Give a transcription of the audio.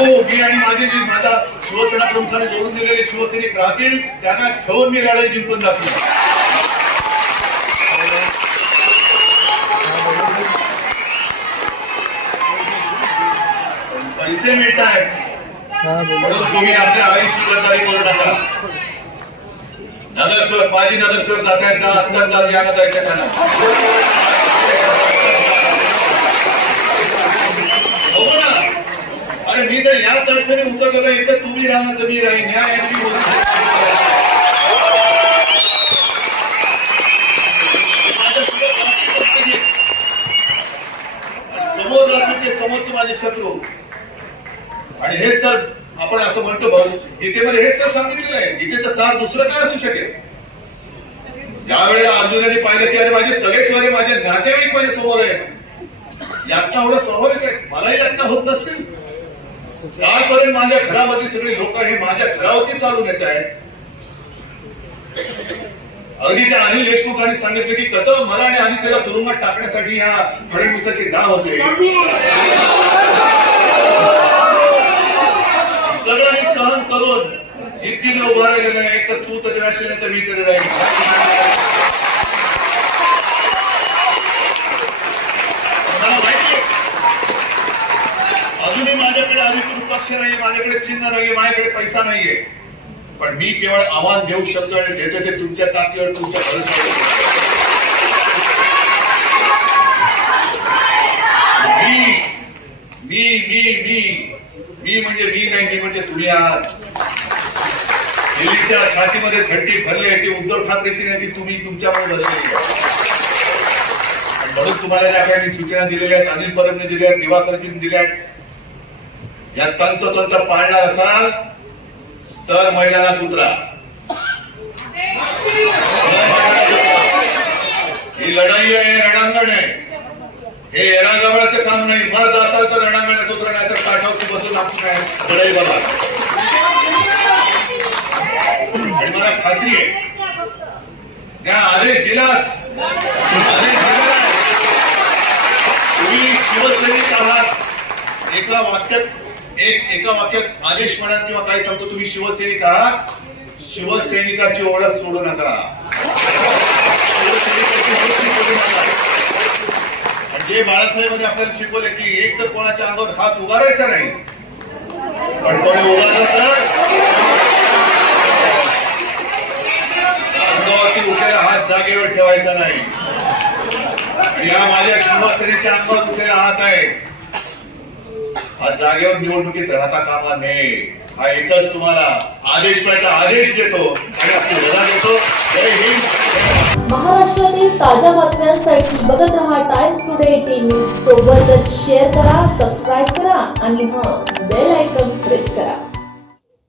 बघू मी आणि माझे जे माझा शिवसेना प्रमुखाने जोडून दिलेले शिवसैनिक राहतील त्यांना ठेवून मी लढाई जिंकून दाखवेन पैसे मिळत आहेत म्हणून तुम्ही आपल्या आयुष्य गद्दारी करू नका. नगरसेवक माझी नगरसेवक जात आहेत यानं जायचं त्यांना बघू ना अरे मी तर या तर्फेने उतरलेलो इथं तुम्ही राहणार तर मी राहीन या याने समोर राहतील ते समोरचे माझे शत्रू. आणि हेच तर आपण असं म्हणतो भाऊ गीतेमध्ये हेच तर सांगितलेलं आहे गीतेचं सार दुसरं काय असू शकेल? ज्या वेळेला अर्जुनाने पाहिलं की अरे माझे सगळे स्वारे माझे नातेवाईक माझ्यासमोर आहेत. यातना एवढं स्वाभाविक आहे? मलाही यातना होत नसेल. कालपर्यंत माझ्या घरामधली सगळी लोक हे माझ्या घरावरती चालून येत आहेत. अगदी त्या अनिल देशमुखांनी सांगितलं की कसं मला आणि आदित्यला तुरुंगात टाकण्यासाठी ह्या फडणवीसाचे डाव होते. सगळं सहन करून जिद्दीने उभा राहिलेलं आहे तर तू तरी राहशील तर मी तरी राहील मला माहिती आहे. अजूनही माझ्याकडे अधिकृत पक्ष नाहीये माझ्याकडे चिन्ह नाहीये माझ्याकडे पैसा नाहीये. पण मी केवळ आव्हान देऊ शकतो आणि देतो ते तुमच्या ताकदीवर तुमच्या भरोश्यावर. मी मी मी मी मी म्हणजे मी नाही मी म्हणजे तुम्ही आहात. दिल्लीच्या छातीमध्ये थंडी भरली ती उद्धव ठाकरेची नाही ती तुम्ही तुमच्यामुळे भरलेली आहे. म्हणून तुम्हाला ज्या काही सूचना दिलेल्या आहेत अनिल परबने दिल्या आहेत दिवाकरजींनी दिल्या आहेत. या तंतोतंत पाळणार असाल तर मैदानात उतरा. ही लढाई आहे रणांगण आहे. हे एराजवळचं काम नाही. मर्द असाल तर रणांगणात उतरा नाही तर काठावरती बसून आपण काय लढाई बघा. आणि मला खात्री आहे त्या आदेश दिलास आदेश दिला तुम्ही शिवसैनिक आहात. एका वाक्यात एक एका वाक्यात आदेश म्हणा किंवा काय सांगतो तुम्ही शिवसैनिक आहात. शिवसैनिकाची ओळख सोडू नका. शिवसैनिकाची जे बाळासाहेबांनी आपल्याला शिकवले की एक तर कोणाच्या अंगावर हात उगारायचा नाही. पण कोणी उगारला तर अंगावरती उठलेला हात जागेवर ठेवायचा नाही. या माझ्या शिवसेनेच्या अंगावर दुसऱ्या हात आहे. हा जागेवर निवडणुकीत राहता कामा नये. हा एकच तुम्हाला आदेश पाहिजे आदेश देतो आणि आपली रजा देतो. जय हिंद. महाराष्ट्रातील ताज्या बातम्यांसाठी बघत रहा टाइम्स टुडे टीव्ही सोबतच शेअर करा सबस्क्राईब करा आणि हा बेल आयकॉन प्रेस करा.